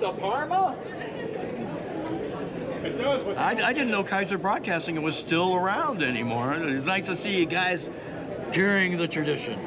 want to Parma? It does. I didn't know Kaiser Broadcasting was still around anymore. It's nice to see you guys carrying the tradition.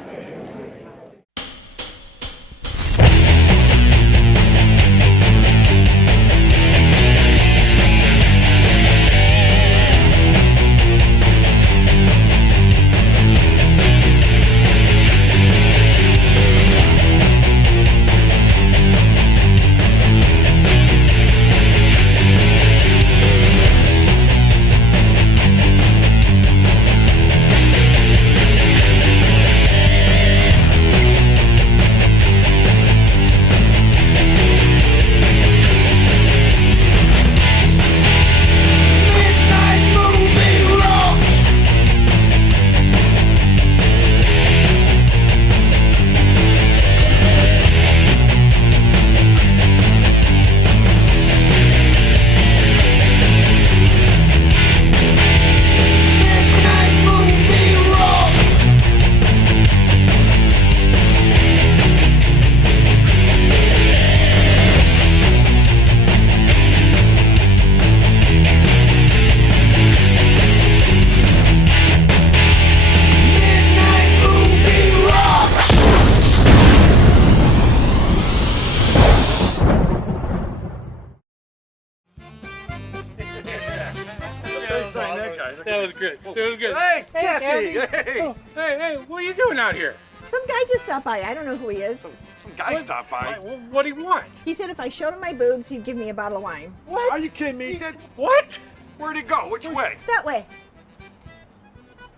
That was good. That was good. Hey, Kathy! Hey! Oh, hey, what are you doing out here? Some guy just stopped by. I don't know who he is. Some guy stopped by. What do you want? He said if I showed him my boobs, he'd give me a bottle of wine. What? Are you kidding me? What? Where'd he go? Which way? That way.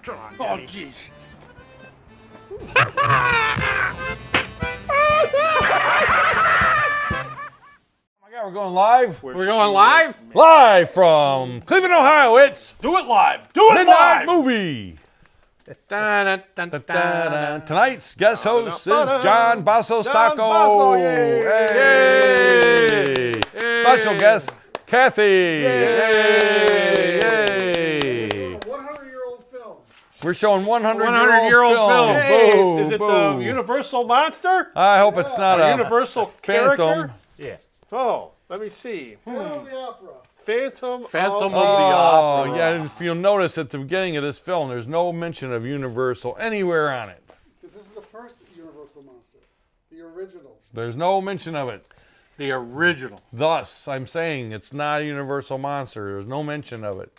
Come on, Oh, Daddy. jeez. We're going live. We're going live? Live from Cleveland, Ohio. It's Do it live. Do it Midnight live. Movie. Dun, dun, dun, dun. Tonight's guest host is John Basso Sacco. Basso, yay. Yay. Yay. Special guest, Kathy. Yay. 100-year-old film. We're showing 100-year-old 100-year-old film. Hey, Boom, is it boom. the Universal Monster? I hope it's not A a Universal Phantom. character? Yeah. Oh, let me see. Phantom of the Opera. Phantom Phantom of of the Oh, Opera. yeah. If you'll notice at the beginning of this film, there's no mention of Universal anywhere on it. Because this is the first Universal Monster. The original. There's no mention of it. The original. Thus, I'm saying it's not a Universal Monster. There's no mention of it.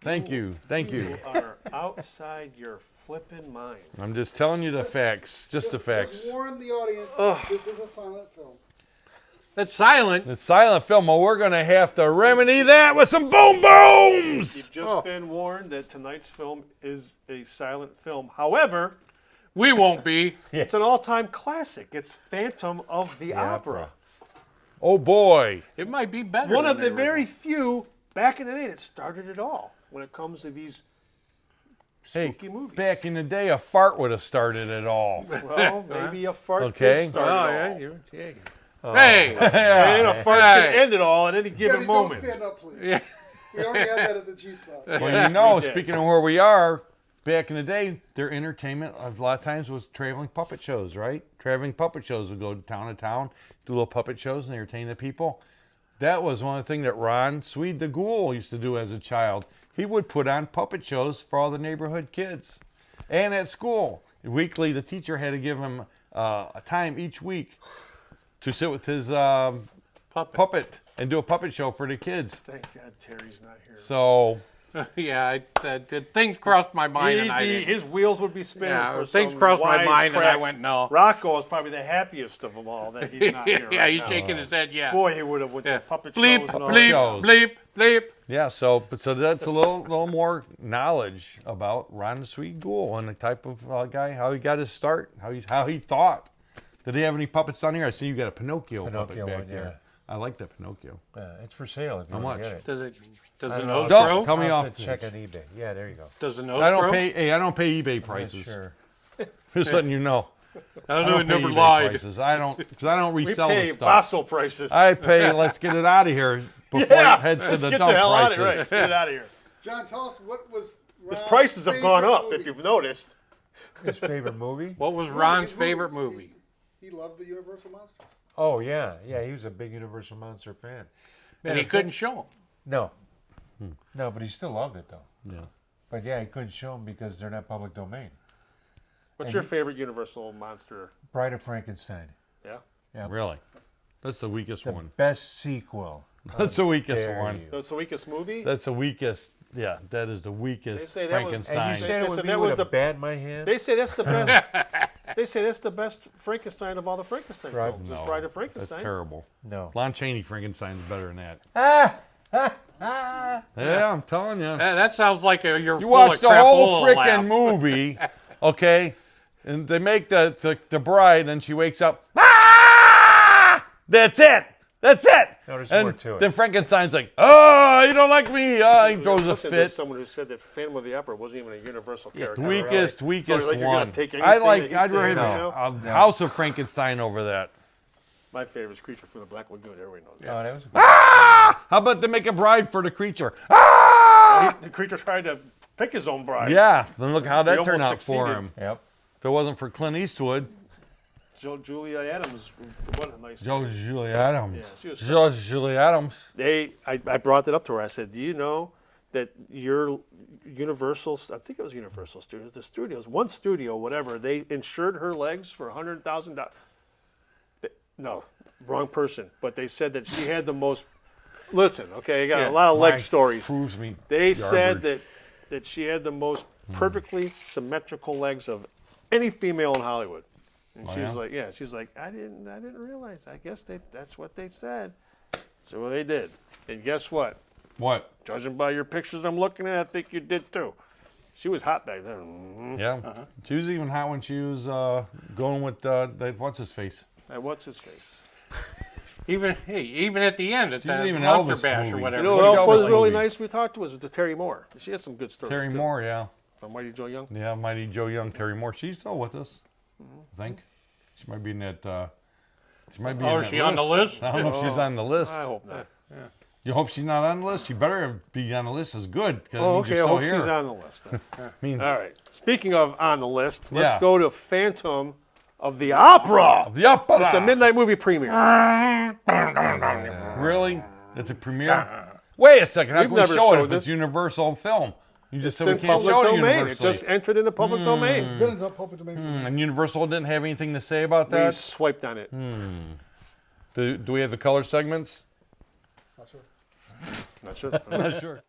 Thank you. Thank you. You are outside your flipping mind. I'm just telling you the facts. Just the facts. Just warn the audience, this is a silent film. That's silent. It's silent film, but we're going to have to remedy that with some boom booms. You've just been warned that tonight's film is a silent film. However, We won't be. it's an all-time classic. It's Phantom of the Opera. Oh, boy. It might be better. One than of the original. very few back in the day that started it all when it comes to these spooky movies. Back in the day, a fart would have started it all. Well, maybe a fart Okay. could start Oh, it yeah. all. Yeah. Hey. And a fart Hey. can end it all at any given Daddy, moment. don't stand up, please. Yeah. We already had that at the G-spot. Well, you know, we did. speaking of where we are, back in the day, their entertainment a lot of times was traveling puppet shows, right? Traveling puppet shows would go to town, do little puppet shows and entertain the people. That was one of the things that Ron Swede the Ghoul used to do as a child. He would put on puppet shows for all the neighborhood kids. And at school, weekly, the teacher had to give him a time each week to sit with his puppet and do a puppet show for the kids. Thank God Terry's not here. So, Yeah, things crossed my mind, and I didn't. His wheels would be spinning. Yeah, for things some crossed my wise mind, and I cracks. went, no. Rocco is probably the happiest of them all that he's not here. Yeah, right he's now. shaking his head. Yeah. Boy, he would have with Yeah. the puppet Bleep, shows and all bleep, shows. bleep, bleep. yeah, so that's a little more knowledge about Ron Swede Ghoul and the type of guy, how he got his start, how he thought. Did he have any puppets down here? I see you got a Pinocchio puppet back one, there. I like that Pinocchio. It's for sale if you How want much? to get it. Does I the don't nose know. grow? Tell me I'll off. have to check on eBay. Yeah, there you go. Does the nose I don't grow? pay. Hey, I don't pay eBay prices. Sure. Just letting you know. I know it pay never eBay lied. prices. I don't, because I don't We resell pay the stuff. Basso prices. I pay. Let's get it out of here before yeah, it heads to let's the get dump the hell prices. out of here. Right, get it out of here. John, tell us what was His Ron's prices have gone favorite up, if movies? you've noticed. His favorite movie? What was Movies, Ron's movies. favorite movie? He loved the Universal Monsters. Oh yeah, yeah. He was a big Universal Monster fan. And he if couldn't that- show them. No. No, but he still loved it though. Yeah. But yeah, he couldn't show them because they're not public domain. What's your favorite Universal monster? Bride of Frankenstein. Yeah. Yeah. Really? That's the weakest The one. best sequel. That's the weakest dare one. you. That's the weakest movie. That's the weakest. Yeah, that is the weakest They say that was- And Frankenstein. you said it They would said be that with was a the- bat in my hand? They say that's the best. They say that's the best Frankenstein of all the Frankenstein Right. films. It's No, Bride of that's Frankenstein. terrible. No. Lon Chaney Frankenstein's better than that. Ah! Yeah, I'm telling you. That sounds like you're You full watch of the whole crapola freaking laugh. movie, okay? And they make the bride, and she wakes up. Ah! That's it. That's it. No, there's and more to it. then Frankenstein's like, "Oh, you don't like me." He throws a Listen, fit. there's someone who said that Phantom of the Opera wasn't even a Universal character. Weakest So weakest like you're one. gonna take I anything like. that he's I'd saying rather right now? House of Frankenstein over that. My favorite is Creature from the Black Lagoon. Everybody knows that. Oh, that was a good Ah! How about they make a bride for the creature? Ah! The creature tried to pick his own bride. Yeah. Then look how that He turned out almost for succeeded. him. Yep. If it wasn't for Clint Eastwood, Julia Adams. What a nice. Julie Adams. Yeah, she was Julie Adams. I brought that up to her. I said, "Do you know that your Universal? I think it was Universal Studios. The studios, one studio, whatever. They insured her legs for $100,000. No, wrong person. But they said that she had the most. Listen, okay, I got a lot of leg Mike stories. Proves me. They said garbage. that she had the most perfectly symmetrical legs of any female in Hollywood. And Oh, she's yeah? like, she's like, I didn't realize. I guess that's what they said. So they did. And guess what? What? Judging by your pictures I'm looking at, I think you did too. She was hot back then. Yeah. She was even hot when she was going with what's his face. What's his face? Even at the end, at She's the even Monster Elvis Bash or movie. whatever. You know What what did else Elvis was really movie? nice we talked to was the Terry Moore. She had some good stories. Terry too. Moore, yeah. From Mighty Joe Young. Yeah, Mighty Joe Young, Terry Moore. She's still with us, I think. She might be in that. She might be. Oh, in is that she on the list? I don't know if she's on the list. I hope not. You hope she's not on the list. She better be on the list. Is good. 'Cause it Oh, means okay. you're I still hope here. she's on the list. then. Means All right. Speaking of on the list, let's Yeah. go to Phantom of the Opera. the opera. It's a midnight movie premiere. Really? It's a premiere. Wait a second. How We've can we never show it showed if it's this. Universal film? You just It's said we in can't public show it domain. It universally. just entered in the public domain. It's been in the public domain for And Universal didn't have anything to say about We that. swiped on it. Do we have the color segments? Not sure. Not sure. I'm not sure.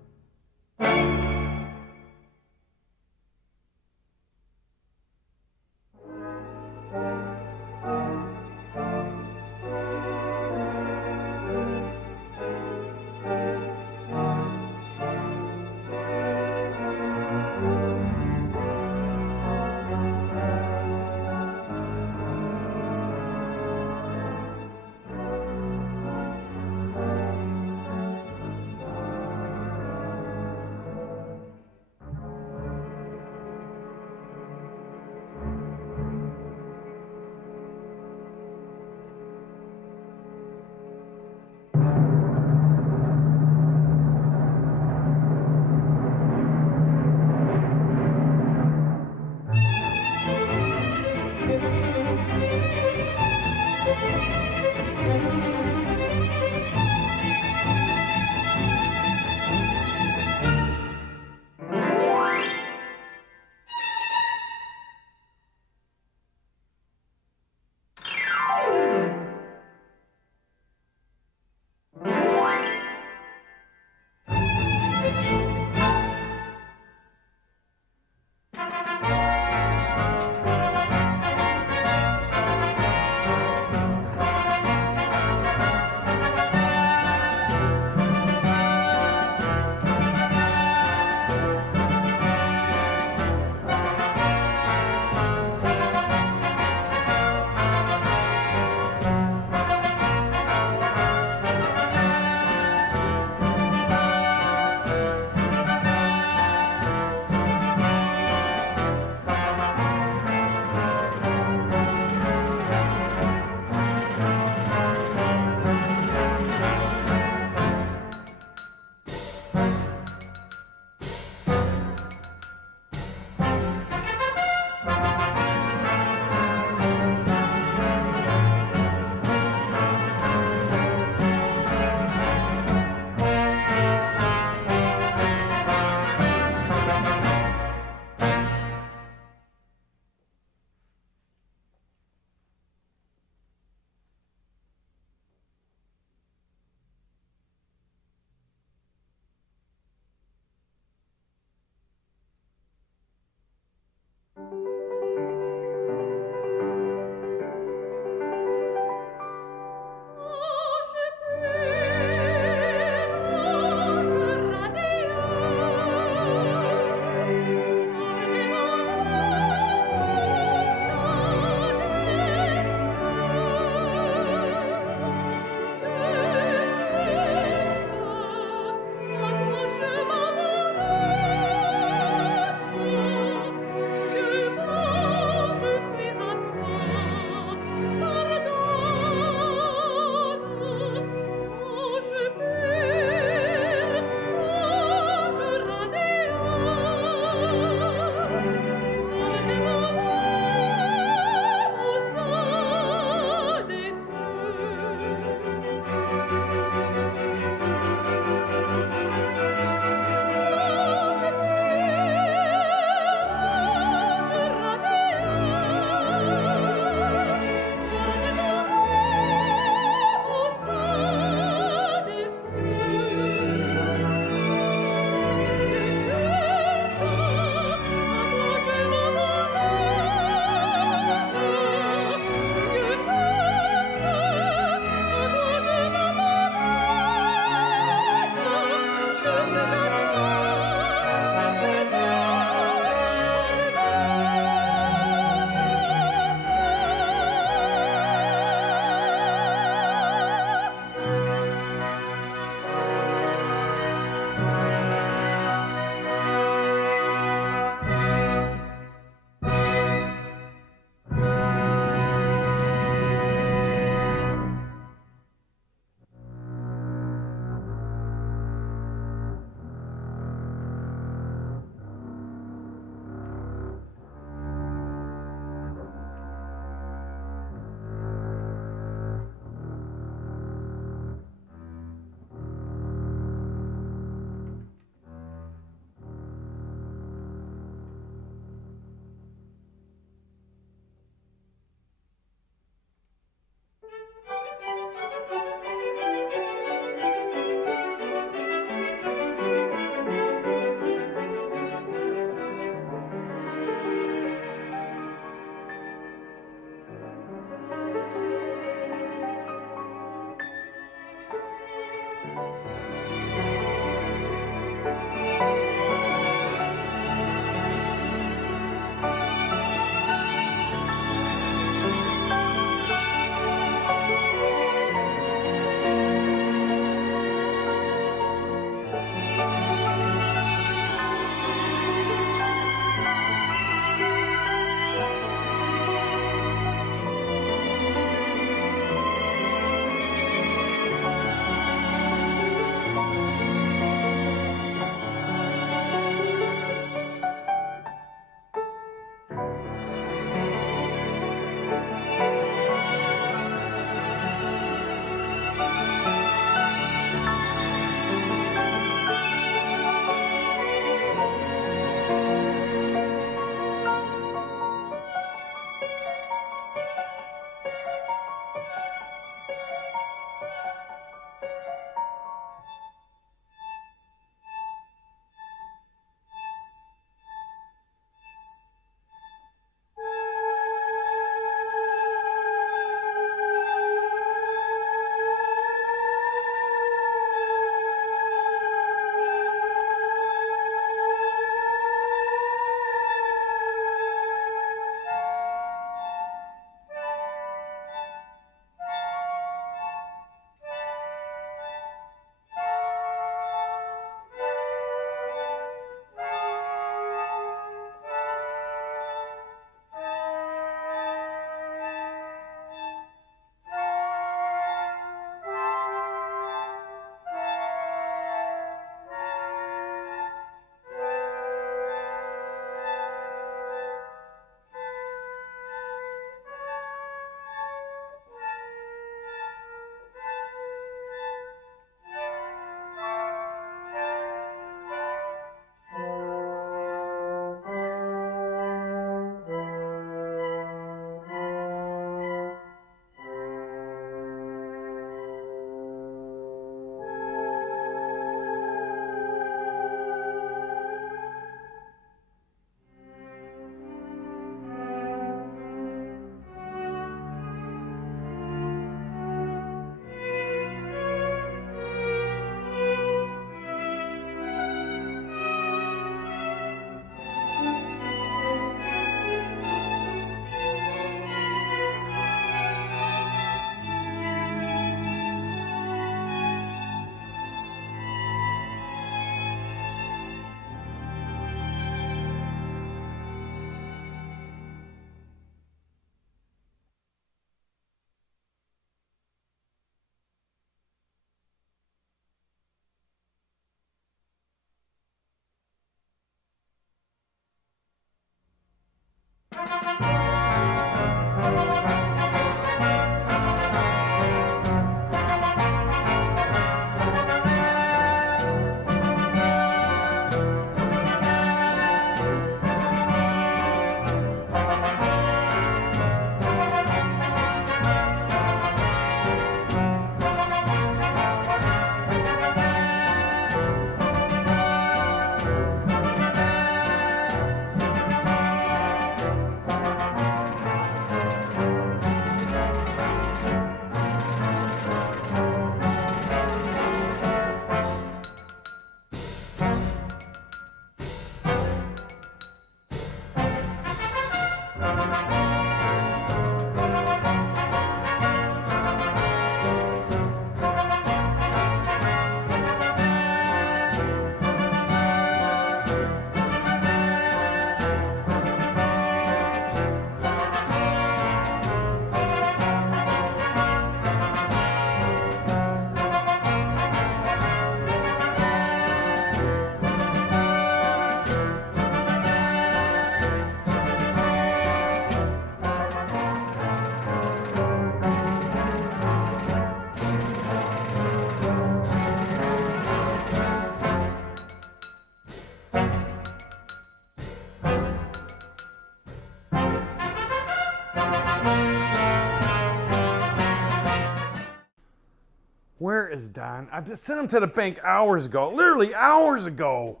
Where is Don? I sent him to the bank hours ago, literally hours ago.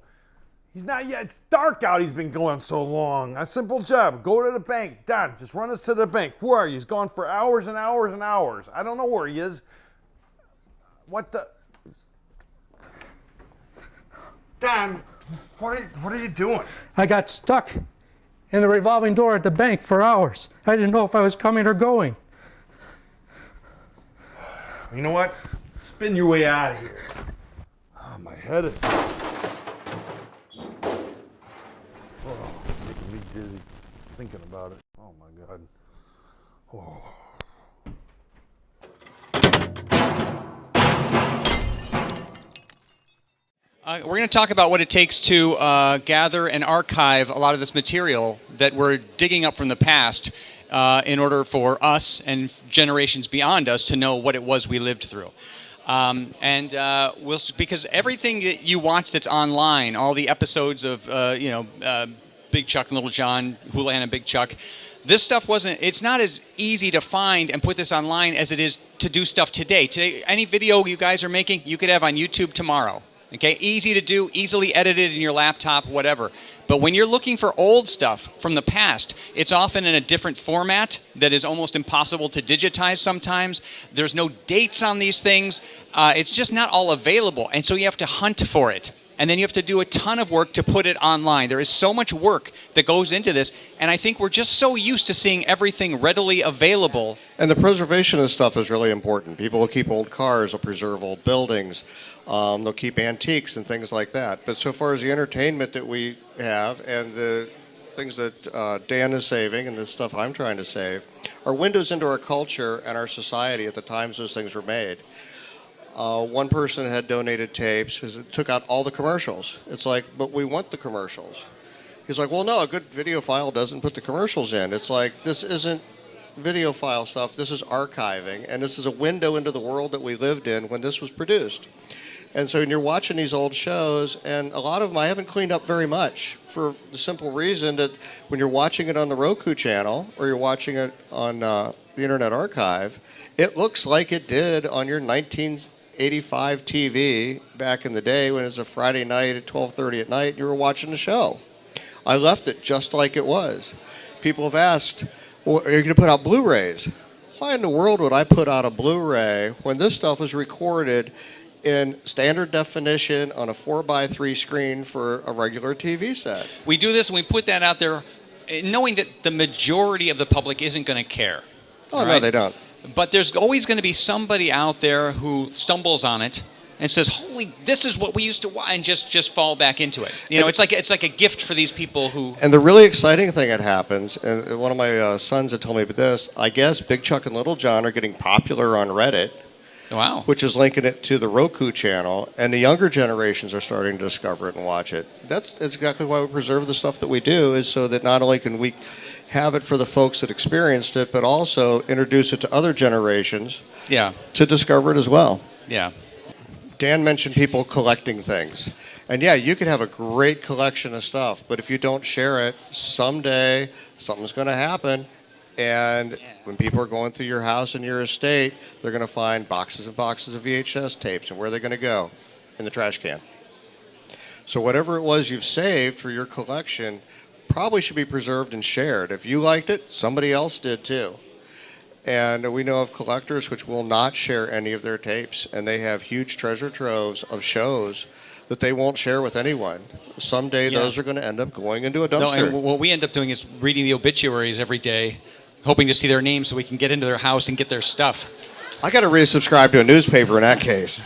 He's not yet. It's dark out. He's been going so long. A simple job. Go to the bank. Don, just run us to the bank. Where are you? He's gone for hours and hours and hours. I don't know where he is. What the? Don, what are you doing? I got stuck in the revolving door at the bank for hours. I didn't know if I was coming or going. You know what? Spin your way out of here. Oh, my head is... making me dizzy just thinking about it. Oh, my God. Oh. We're going to talk about what it takes to gather and archive a lot of this material that we're digging up from the past in order for us and generations beyond us to know what it was we lived through. Because everything that you watch that's online, all the episodes of Big Chuck and Lil John, Hoolihan and Big Chuck, this stuff it's not as easy to find and put this online as it is to do stuff today. Today, any video you guys are making, you could have on YouTube tomorrow. Okay, easy to do, easily edited in your laptop, whatever. But when you're looking for old stuff from the past, it's often in a different format that is almost impossible to digitize sometimes. There's no dates on these things. It's just not all available, and so you have to hunt for it. And then you have to do a ton of work to put it online. There is so much work that goes into this, and I think we're just so used to seeing everything readily available. And the preservation of stuff is really important. People will keep old cars, they'll preserve old buildings, they'll keep antiques and things like that. But so far as the entertainment that we have and the things that Dan is saving and the stuff I'm trying to save are windows into our culture and our society at the times those things were made. One person had donated tapes, took out all the commercials. It's like, but we want the commercials. He's like, well, no, a good video file doesn't put the commercials in. It's like, this isn't video file stuff, this is archiving, and this is a window into the world that we lived in when this was produced. And so when you're watching these old shows, and a lot of them I haven't cleaned up very much for the simple reason that when you're watching it on the Roku channel or you're watching it on the Internet Archive, it looks like it did on your 1985 TV back in the day when it was a Friday night at 12:30 at night and you were watching the show. I left it just like it was. People have asked, well, are you going to put out Blu-rays? Why in the world would I put out a Blu-ray when this stuff was recorded in standard definition on a 4x3 screen for a regular TV set? We do this and we put that out there knowing that the majority of the public isn't going to care. Oh, right? No, they don't. But there's always going to be somebody out there who stumbles on it and says, holy, this is what we used to watch, and just fall back into it. You know, it's like a gift for these people who... And the really exciting thing that happens, and one of my sons had told me about this, I guess Big Chuck and Lil John are getting popular on Reddit. Wow. Which is linking it to the Roku channel, and the younger generations are starting to discover it and watch it. That's exactly why we preserve the stuff that we do, is so that not only can we have it for the folks that experienced it, but also introduce it to other generations to discover it as well. Yeah. Dan mentioned people collecting things. And yeah, you could have a great collection of stuff, but if you don't share it, someday something's going to happen. And when people are going through your house and your estate, they're going to find boxes and boxes of VHS tapes. And where are they going to go? In the trash can. So whatever it was you've saved for your collection probably should be preserved and shared. If you liked it, somebody else did too. And we know of collectors which will not share any of their tapes. And they have huge treasure troves of shows that they won't share with anyone. Someday those are going to end up going into a dumpster. No, and what we end up doing is reading the obituaries every day, hoping to see their names so we can get into their house and get their stuff. I got to resubscribe to a newspaper in that case.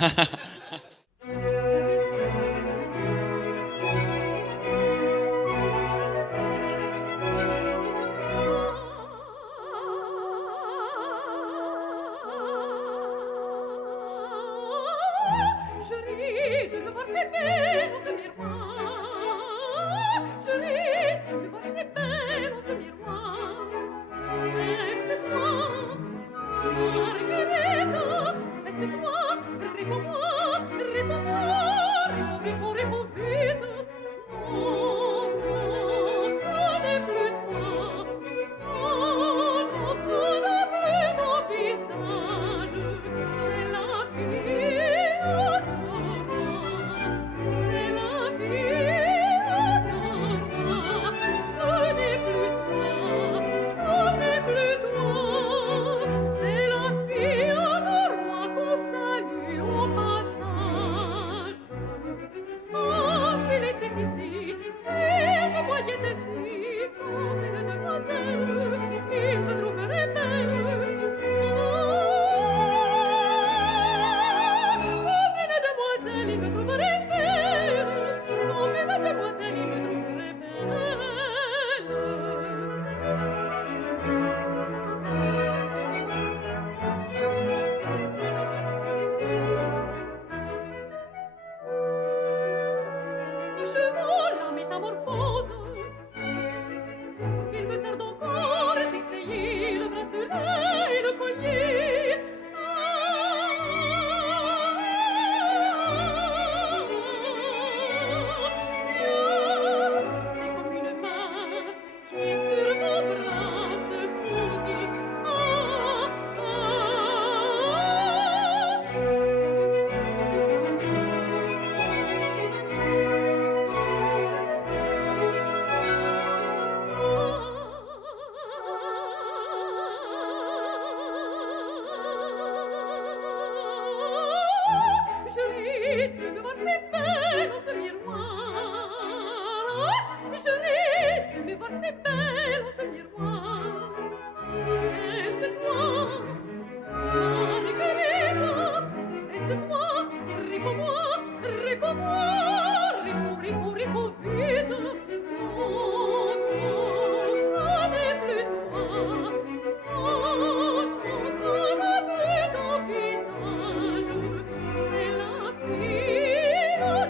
Visage, c'est la fille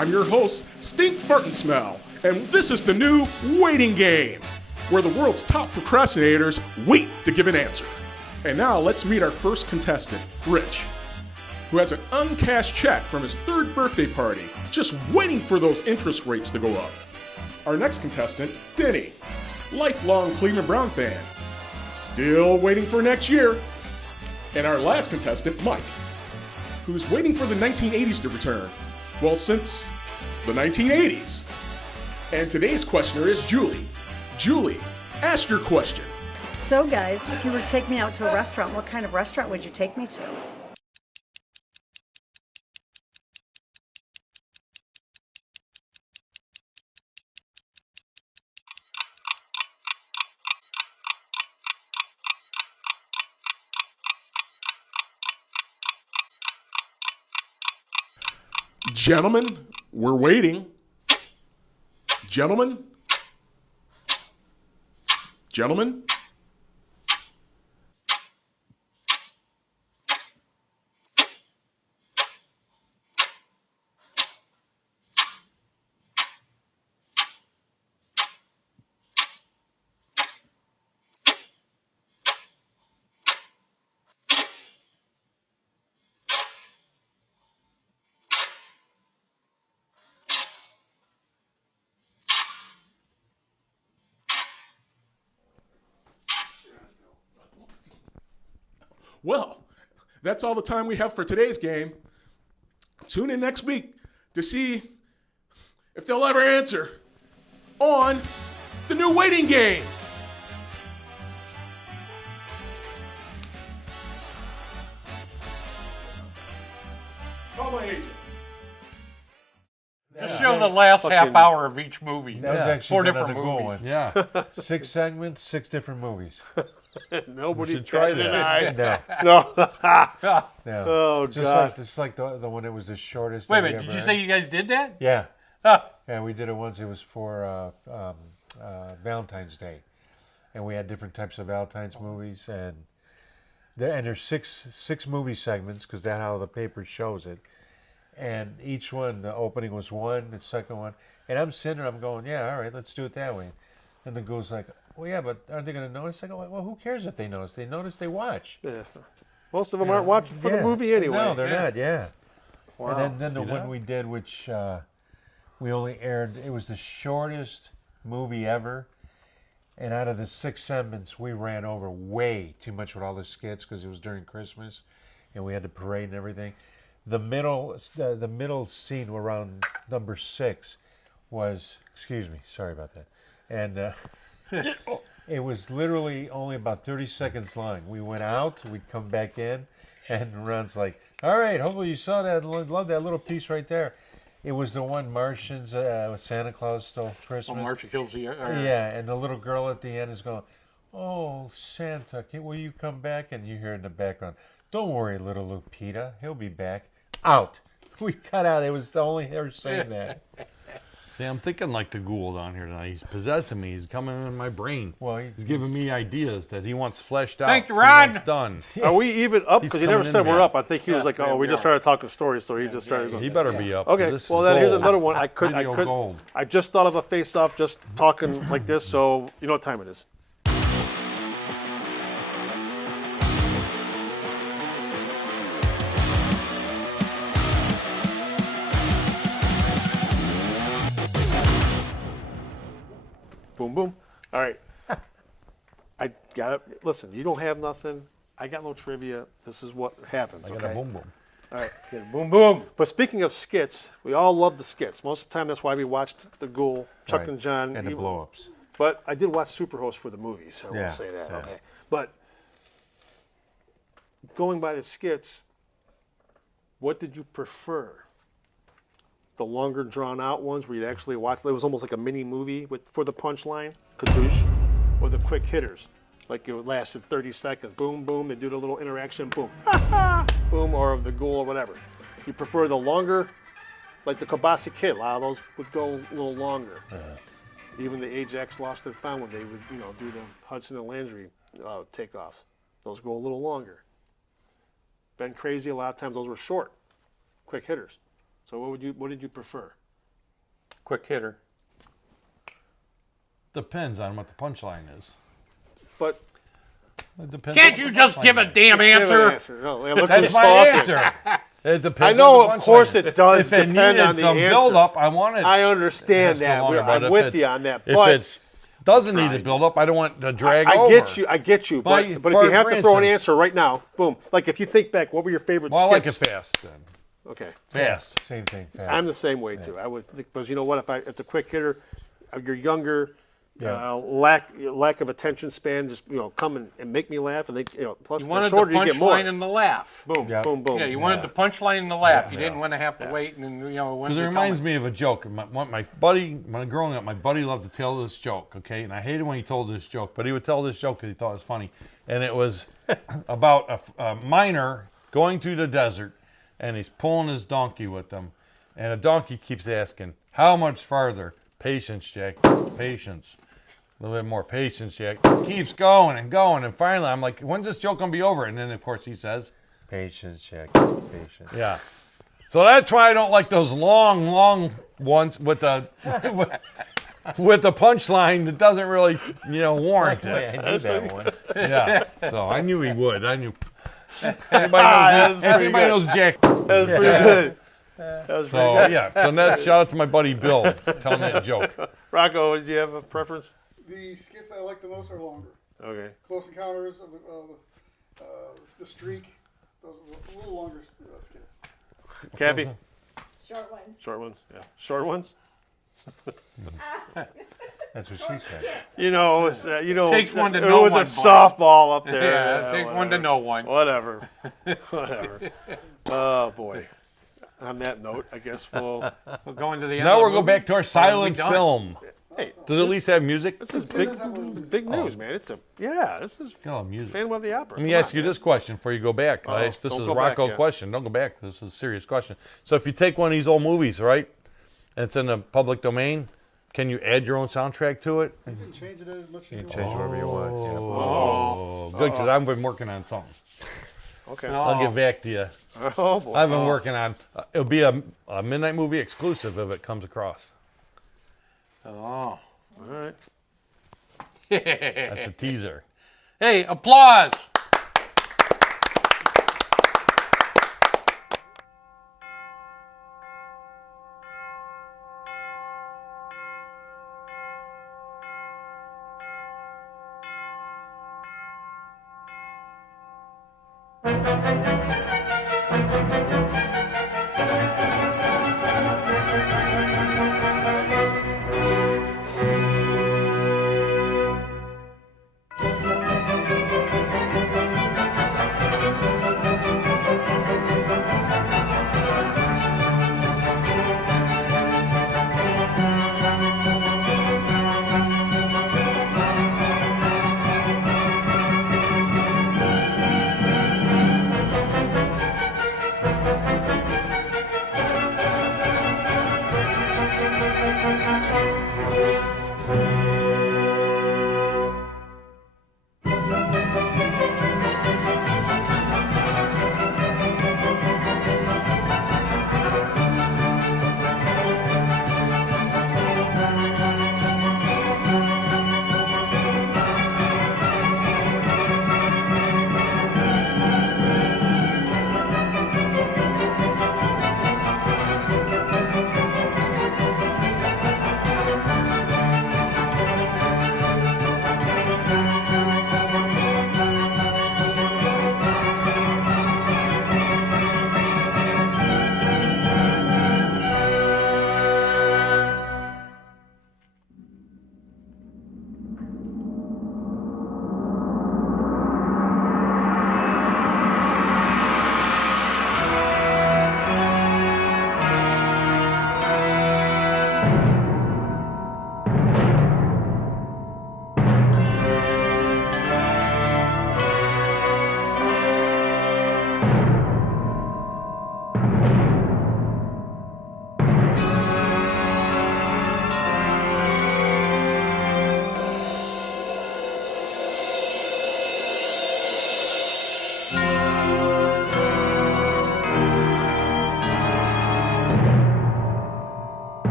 I'm your host, Stink Fartin' Smell, and this is the new waiting game, where the world's top procrastinators wait to give an answer. And now let's meet our first contestant, Rich, who has an uncashed check from his 3rd birthday party, just waiting for those interest rates to go up. Our next contestant, Denny, lifelong Cleveland Brown fan, still waiting for next year. And our last contestant, Mike, who's waiting for the 1980s to return. Well, since the 1980s. And today's questioner is Julie. Julie, ask your question. So guys, if you were to take me out to a restaurant, what kind of restaurant would you take me to? Gentlemen, we're waiting. Gentlemen? Gentlemen? Well, that's all the time we have for today's game. Tune in next week to see if they'll ever answer on the new waiting game. Call my agent. Just show the last half hour of each movie. That was actually 4 one of different the Ghoul movies. ones. Yeah. 6 segments, 6 different movies. Nobody should try tried that. it. No. No. Oh, God. Just like the one that was the shortest. Wait a that we minute, did ever you had. say you guys did that? Yeah. Ah. Yeah, we did it once. It was for Valentine's Day. And we had different types of Valentine's movies. And there's six movie segments, because that's how the paper shows it. And each one, the opening was one, the second one. And I'm sitting there, I'm going, yeah, all right, let's do it that way. And the ghoul's like, well, yeah, but aren't they going to notice? I go, well, who cares if they notice? They notice, they watch. Yeah. Most of them aren't watching for the movie anyway. No, they're not, yeah. Wow. And then the one we did, which we only aired, it was the shortest movie ever. And out of the 6 segments, we ran over way too much with all the skits because it was during Christmas. And we had the parade and everything. The middle scene around number 6 was, excuse me, sorry about that. And it was literally only about 30 seconds long. We went out, we'd come back in, and Ron's like, all right, hopefully you saw that, love that little piece right there. It was the one Martians, with Santa Claus stole Christmas. Oh, Marcia kills the... Yeah, and the little girl at the end is going, oh, Santa, will you come back? And you hear in the background, don't worry, little Lupita, he'll be back. Out. We cut out. It was only her saying that. See, I'm thinking like the Ghoul down here tonight. He's possessing me. He's coming in my brain. Well, he's giving me ideas that he wants fleshed out. Thank you, Ron. He wants done. Are we even up? He's Because he never coming said in we're now. up. I think he was like, oh, we just started talking stories, so he just started going. He better be up. Okay, This well is then here's gold. another one. Video gold. I just thought of a face-off just talking like this, so you know what time it is. Boom, boom. All right. I got it. Listen, you don't have nothing. I got no trivia. This is what happens. I got okay? a boom boom. All right. Yeah, boom, boom. But speaking of skits, we all love the skits. Most of the time, that's why we watched The Ghoul, Chuck Right. and John. And the even- blow-ups. But I did watch Superhost for the movies. I Yeah, will say that. yeah. Okay. But going by the skits, what did you prefer? The longer, drawn-out ones where you actually watch. It was almost like a mini movie for the punchline, kadoosh, or the quick hitters, like it lasted 30 seconds. Boom, boom. They do the little interaction. Boom, boom, or of the Ghoul or whatever. You prefer the longer, like the Kabasi Kid. A lot of those would go a little longer. Even the Ajax Lost and Found when they would, do the Hudson and Landry takeoffs. Those go a little longer. Ben Crazy, a lot of times those were short, quick hitters. So what did you prefer? quick hitter. Depends on what the punchline is. But it depends Can't on you what the just punchline give a is. damn Just give an answer? No, yeah, look That's who's my talking. answer. It depends. I know, what the of course, punchline it does is. If it depend needed on the some answer. build up, I want it. I understand to that. go longer, but I'm if with it's- you on that. If But it doesn't need to build up, I don't want to drag I over. get you. But if you have to throw an answer right now, boom. Like if you think back, what were your favorite Well, I like it skits? fast then. Okay. Fast. Same thing. Fast. I'm the same way too. I would think, because you know what? If it's a quick hitter, you're younger, lack of attention span, just come and make me laugh, and they plus You the wanted the shorter you get more. punchline and the laugh. Boom, boom, boom. Yeah, you wanted the punchline and the laugh. You didn't want to have to wait and once Because it it reminds me of a joke. My buddy, when growing up, my buddy loved to tell this joke, okay? And I hated when he told this joke, but he would tell this joke because he thought it was funny. And it was about a miner going through the desert, and he's pulling his donkey with him. And a donkey keeps asking, how much farther? Patience, Jack. Patience. A little bit more patience, Jack. Keeps going and going. And finally, I'm like, when's this joke going to be over? And then, of course, he says, Patience, Jack. Patience. yeah. So that's why I don't like those long ones with the with the punchline that doesn't really, warrant it. I knew that one. Yeah. So I knew he would. I knew. Everybody knows Jack. That was pretty good. That was So pretty good. yeah. So that shout out to my buddy Bill telling me a joke. Rocco, do you have a preference? The skits I like the most are longer. Okay. Close Encounters of the Streak. Those are a little longer skits. Kathy? Short ones. Short ones. Yeah. Short ones. That's what she said. Takes one to it know was one, a boy. softball up there. Yeah, it takes one to know one. Whatever. Oh boy. On that note, I guess we'll go into the end. Now of we'll the go movie? back to our silent done? film. Hey, does it at least have music? This is big news, man. This is music. Phantom of the Opera. Let me Come ask on, you man. this question before you go back. This is don't a go back Rocco yet. question. Don't go back. This is a serious question. So if you take one of these old movies, right, and it's in the public domain, can you add your own soundtrack to it? You can change it as much as You you can change want. whatever you want. Yeah. Oh, good, because I've been working on something. Okay. I'll get back to you. Oh boy. I've been working on. It'll be a midnight movie exclusive if it comes across. Oh. All right. That's a teaser. Hey, applause.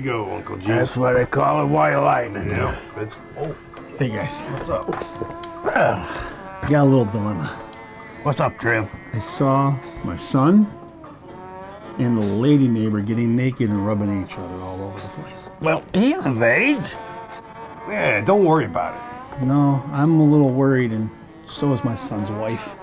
to go, Uncle G. That's why they call it white lightning. Yeah. Let's. Oh. Hey guys, What's up? I got a little dilemma. What's up, Trev? I saw my son and the lady neighbor getting naked and rubbing each other all over the place. Well, he's of age. Yeah, don't worry about it. No, I'm a little worried, and so is my son's wife.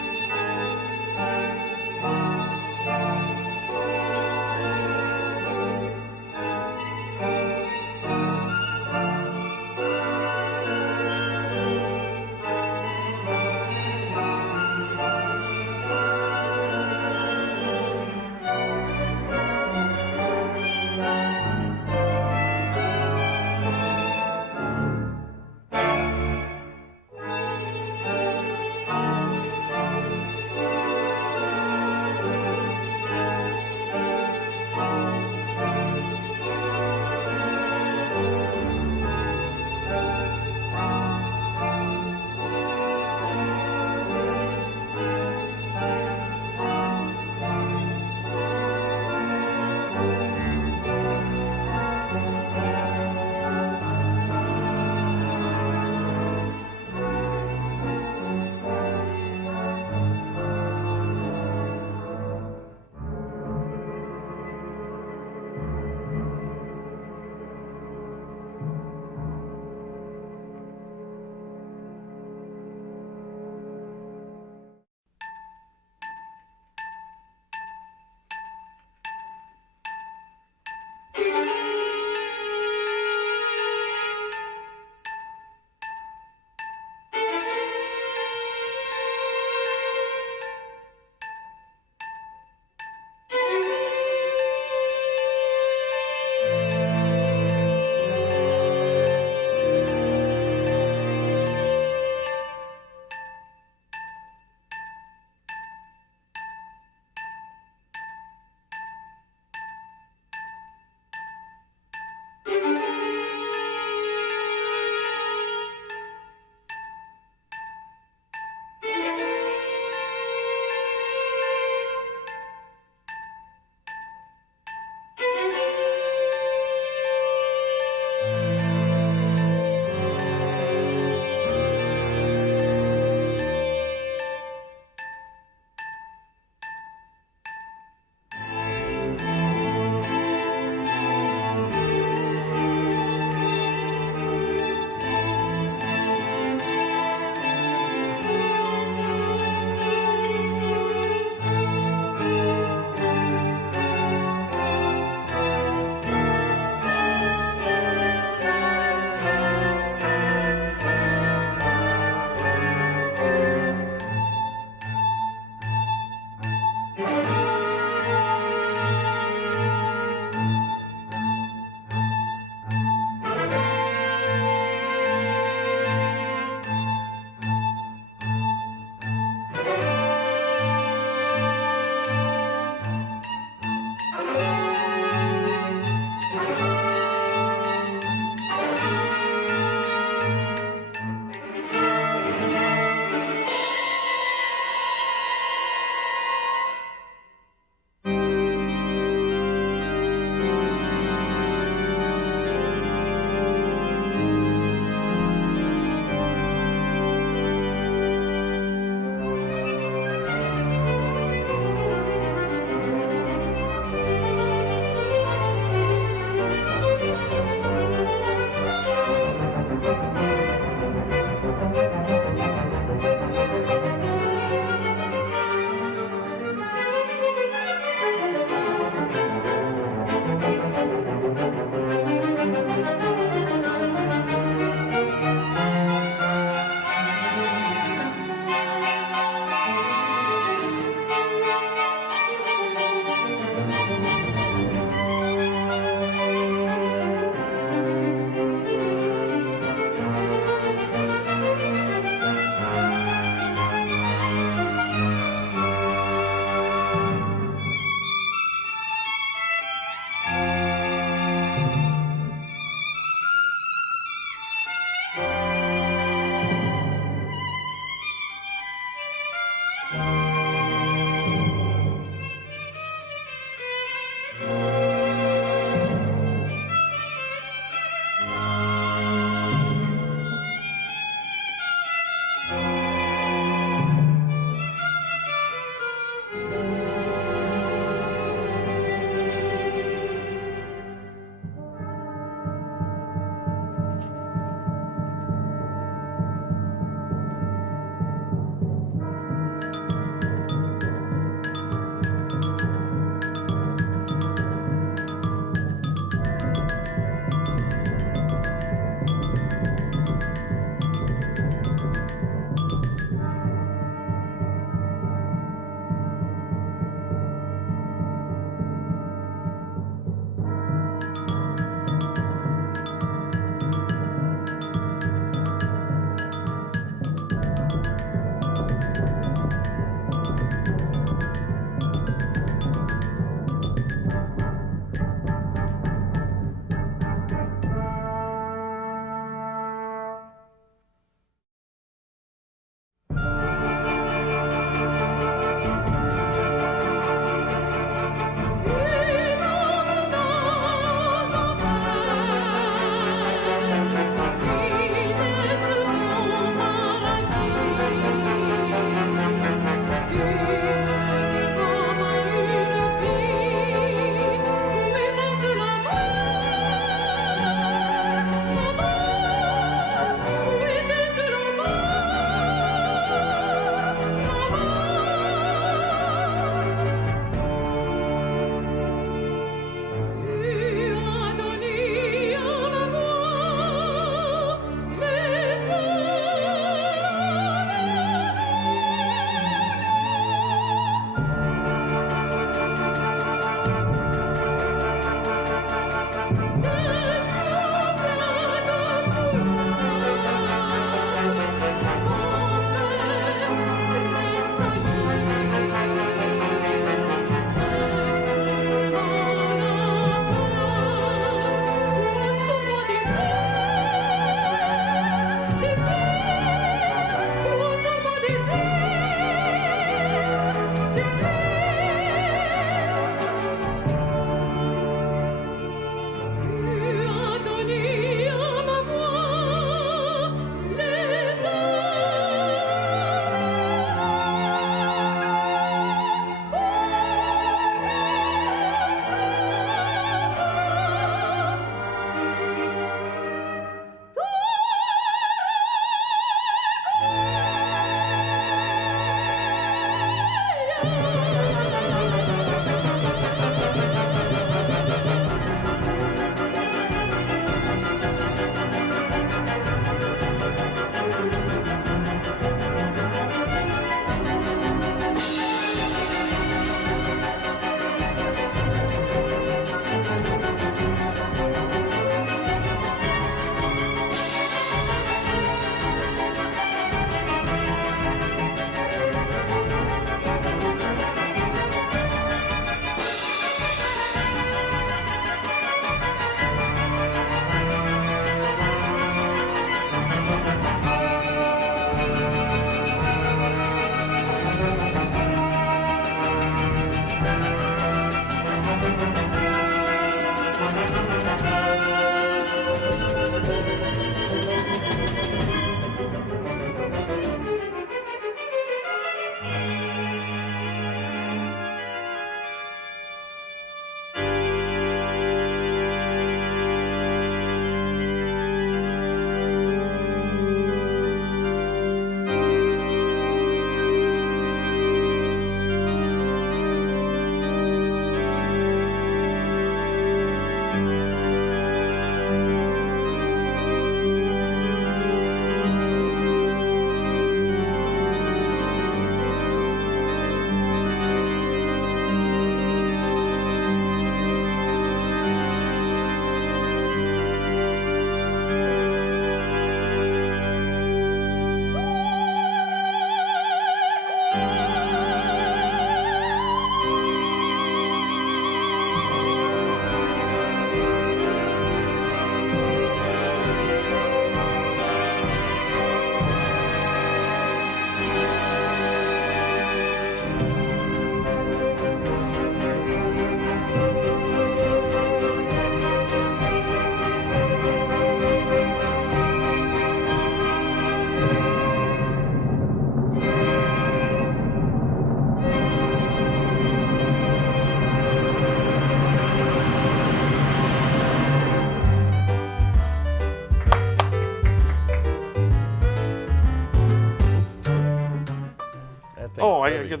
give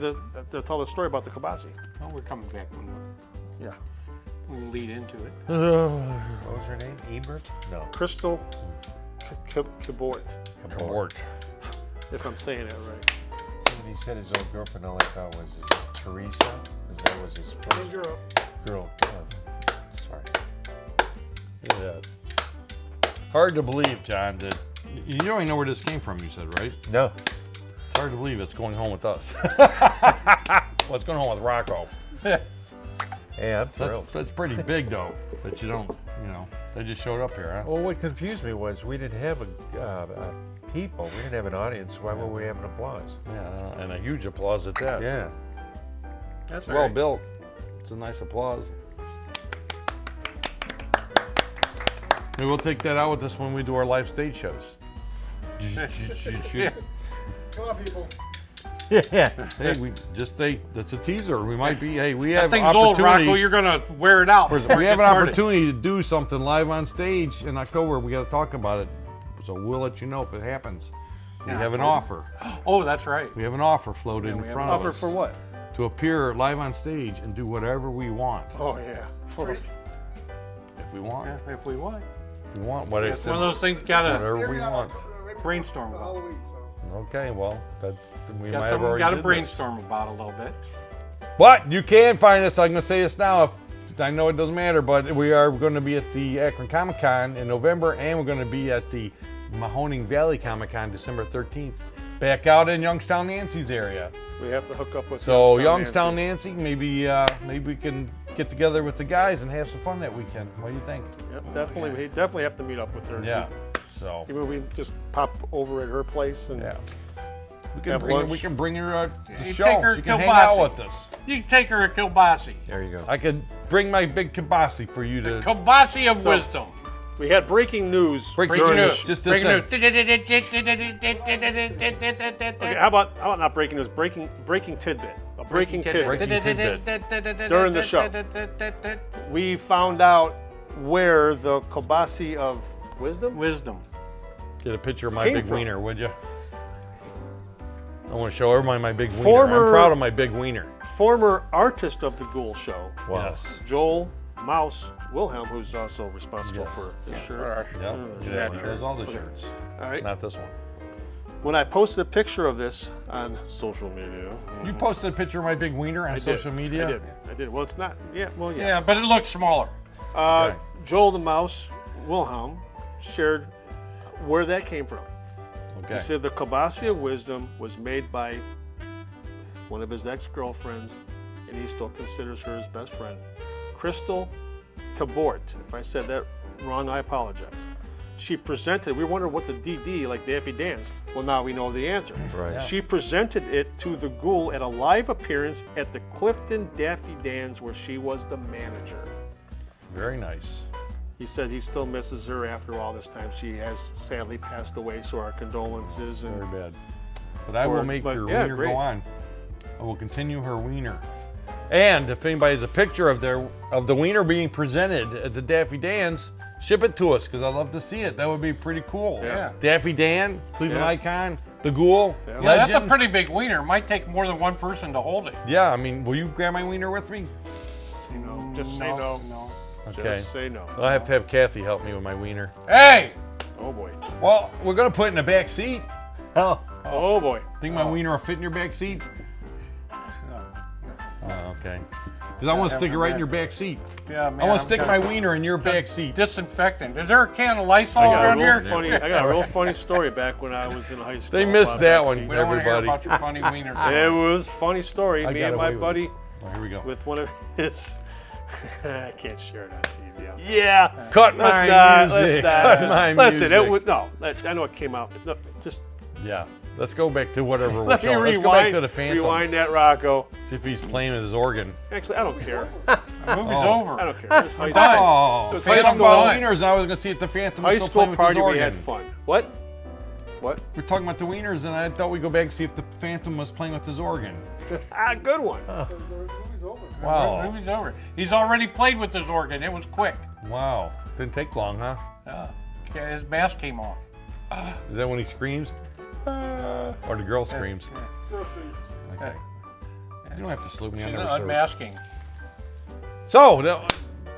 to tell the story about the kibasi. Oh, we're coming back when Yeah. we lead into it. What was her name? Ebert? No. Crystal Cabort. Cabort. If I'm saying it right. Somebody said his old girlfriend, all I thought was, is this Teresa? Because that was his first girl. Oh, sorry. Yeah. Hard to believe, John, that you don't even know where this came from, you said, right? No. It's hard to believe it's going home with us. Well, it's going home with Rocco. Hey, I'm thrilled. That's pretty big, though, that you don't, they just showed up here, huh? Well, what confused me was we didn't have people. We didn't have an audience. Why were we having applause? Yeah, and a huge applause at that. Yeah. That's Well built. It's a nice applause. Maybe we'll take that out with us when we do our live stage shows. Yeah. Come on, people. Yeah. Hey, that's a teaser. We might be, we That have thing's old, opportunity. Rocco. You're gonna wear it out. We before it have an gets started. opportunity to do something live on stage in October. We got to talk about it. So we'll let you know if it happens. We have an offer. Oh, that's right. We have an offer floated in front of us. Offer for what? To appear live on stage and do whatever we want. Oh, yeah. If we want. Yeah, if we want. If we want. What It's one of those things gotta whatever we want. brainstorm about. Halloween, so. Okay, well, we might Got have something already got to did brainstorm about a little bit. this. But you can find us. I'm going to say this now. I know it doesn't matter, but we are going to be at the Akron Comic Con in November, and we're going to be at the Mahoning Valley Comic Con December 13th. Back out in Youngstown, Nancy's area. We have to hook up with Youngstown Nancy, maybe we can get together with the guys and have some fun that weekend. What do you think? Yep, definitely. We definitely have to meet up with her. Yeah. So Even we just pop over at her place and we can bring her to the You show. take her She to can hang out Kielbasi. with us. You can take her to Kielbasi. There you go. I could bring my big kibasi for you to. Kielbasi of wisdom. We had breaking news. Breaking during news. the- Just Breaking this news. Okay, how about not breaking news? Breaking tidbit. A breaking tidbit. During the show. We found out where the kibasi of wisdom. Get a picture of my Came big from. wiener, would you? I want to show everybody my big wiener. Former- I'm proud of my big wiener. Former artist of the Ghoul show. Wow. Yes. Joel Mouse Wilhelm, who's also responsible for this shirt. Yeah, he does all the shirts. All right. Not this one. When I posted a picture of this on social media. You posted a picture of my big wiener on I social did. media? I did. Well, it's not. Yeah, well, yeah. Yeah, but it looks smaller. Okay. Joel the Mouse Wilhelm shared where that came from. Okay. He said the kibasi of wisdom was made by one of his ex-girlfriends, and he still considers her his best friend, Crystal Cabort. If I said that wrong, I apologize. She presented, we wondered what the DD, like Daffy Dan's. Well, now we know the answer. Right. Yeah. She presented it to the Ghoul at a live appearance at the Clifton Daffy Dan's, where she was the manager. Very nice. He said he still misses her after all this time. She has sadly passed away, so our condolences. And Very bad. But I will make your wiener great. go on. I will continue her wiener. And if anybody has a picture of the wiener being presented at the Daffy Dan's, ship it to us because I'd love to see it. That would be pretty cool. Yeah. Daffy Dan, Cleveland icon, the Ghoul. Yeah, legend. that's a pretty big wiener. Might take more than one person to hold it. Yeah, I mean, will you grab my wiener with me? Say no. Just say no. No. Okay. Just say no. I'll have to have Kathy help me with my wiener. Hey! Oh boy. Well, we're gonna put it in the back seat. Oh boy. Think my wiener will fit in your back seat? Oh, okay. Because I want to stick it right in your back seat. Yeah, man. I want to stick my wiener in your back seat. Disinfectant. Is there a can of Lysol around here? I got a real funny story back when I was in high school. They missed that one, We don't want to hear everybody. about your funny wiener. It was a funny story. I Me got and my away with buddy, it. Well, here we go. with one of his. I can't share it on TV. Yeah. Cut Let's my not, music. Let's Cut not. my Listen, music. it would no. I know it came out. But no, just Yeah. Let's go back to whatever we're let me showing. Let's rewind. go back to the Phantom. Rewind that, Rocco. See if he's playing with his organ. Actually, I don't care. The movie's over. I don't care. It was high done. school. Oh, It was say high something school. about wieners. I was going to see if the Phantom was High still school playing with his party. organ. We had fun. What? What? We're talking about the wieners, and I thought we'd go back and see if the Phantom was playing with his organ. Good one. The movie's over. Wow. The movie's over. He's already played with his organ. It was quick. Wow. Didn't take long, huh? Yeah, his mask came off. Is that when he screams? Or the girl screams? Groceries. Okay. You don't have to salute me. I She's never served. unmasking. So,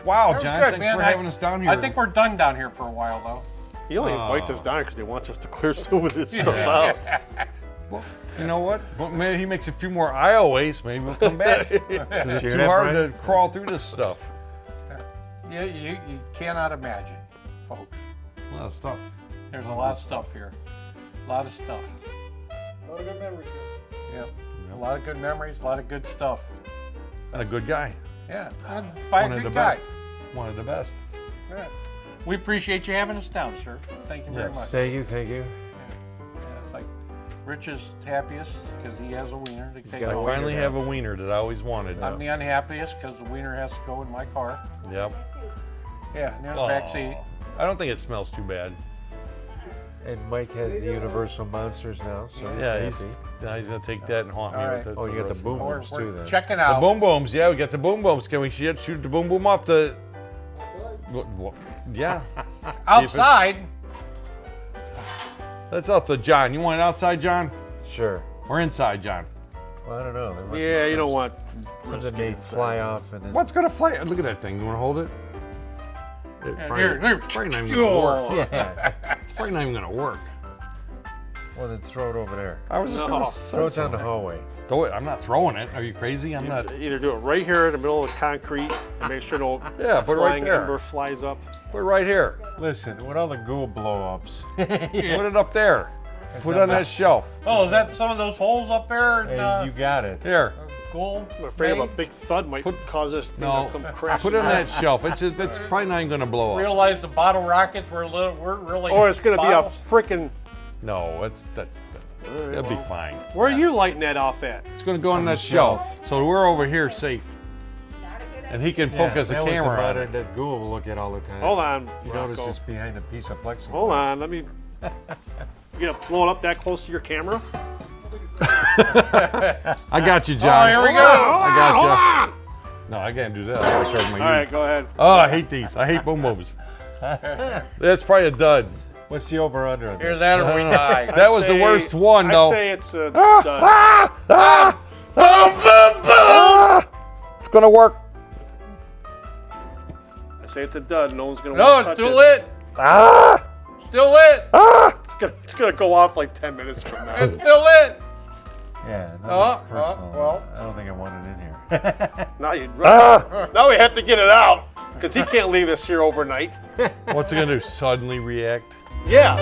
wow, That was John, good, thanks man. for having us down here. I think we're done down here for a while, though. He only invites us down here because he wants us to clear some of this stuff out. Well, you know what? Well, maybe he makes a few more IOAs. Maybe we'll come back. 'Cause it's Hear too that, hard Brian? to crawl through this stuff. You cannot imagine, folks. A lot of stuff. There's a lot of stuff here. A lot of stuff. A lot of good memories here. Yep. A lot of good memories, a lot of good stuff. And a good guy. Yeah. By a One of good the guy. best. One of the best. Yeah. We appreciate you having us down, sir. Thank you very much. Thank you, thank you. Yeah, it's like Rich is happiest because he has a wiener to take I home. finally have a wiener that I always wanted. I'm the unhappiest because the wiener has to go in my car. Yep. Yeah, near the back seat. I don't think it smells too bad. And Mike has the Universal Monsters now, so he's Yeah, happy. now he's gonna take that and haunt me All with right. it. Oh, you got the boom We're booms too then. checking The out. boom booms, yeah, we got the boom booms. Can we shoot the boom boom off the? Yeah. Outside. That's up to John. You want it outside, John? Sure. Or inside, John? Well, I don't know. There might be Yeah, you don't want something may fly off and then. What's gonna fly? Look at that thing. You want to hold it? Here. It's probably not even gonna work. Yeah. It's probably not even gonna work. Well, then throw it over there. I was just gonna Throw it down the hallway. throw it. I'm not throwing it. Are you crazy? I'm not. Either do it right here in the middle of the concrete and make sure no Yeah, put it right flying there. ember flies up. Put it right here. Listen, with all the Ghoul blow-ups. Put it up there. Put it on that shelf. Oh, is that some of those holes up there? In, Hey, you got it. Here. Gold? I'm afraid of a big thud might cause this thing No. to come crashing. Put it on down. that shelf. It's probably not even gonna blow up. Realize the bottle rockets were really. Or it's going to be a bottles? freaking. No, that'll be fine. Where are you lighting that off at? It's gonna go on that shelf. So we're over here safe. And he can focus the that was camera on monitor it. that Ghoul will look at all the time. Hold on. You Rocco. notice it's behind a piece of plexiglass. Hold on. Let me. You gonna blow it up that close to your camera? I got you, John. Oh, here we go. I got you. No, I can't do that. I gotta cover my All right, ears. go ahead. Oh, I hate these. I hate boom booms. That's probably a dud. What's the over/under on Here's this? that or we die. That was the worst one, though. I say it's a dud. It's gonna work. I say it's a dud. No one's gonna No, want to it's touch still it. lit. Still lit. It's gonna go off like 10 minutes from now. It's still lit. Yeah, Oh, personal. well. I don't think I want it in here. Now now we have to get it out because he can't leave this here overnight. What's it gonna do? Suddenly react? Yeah.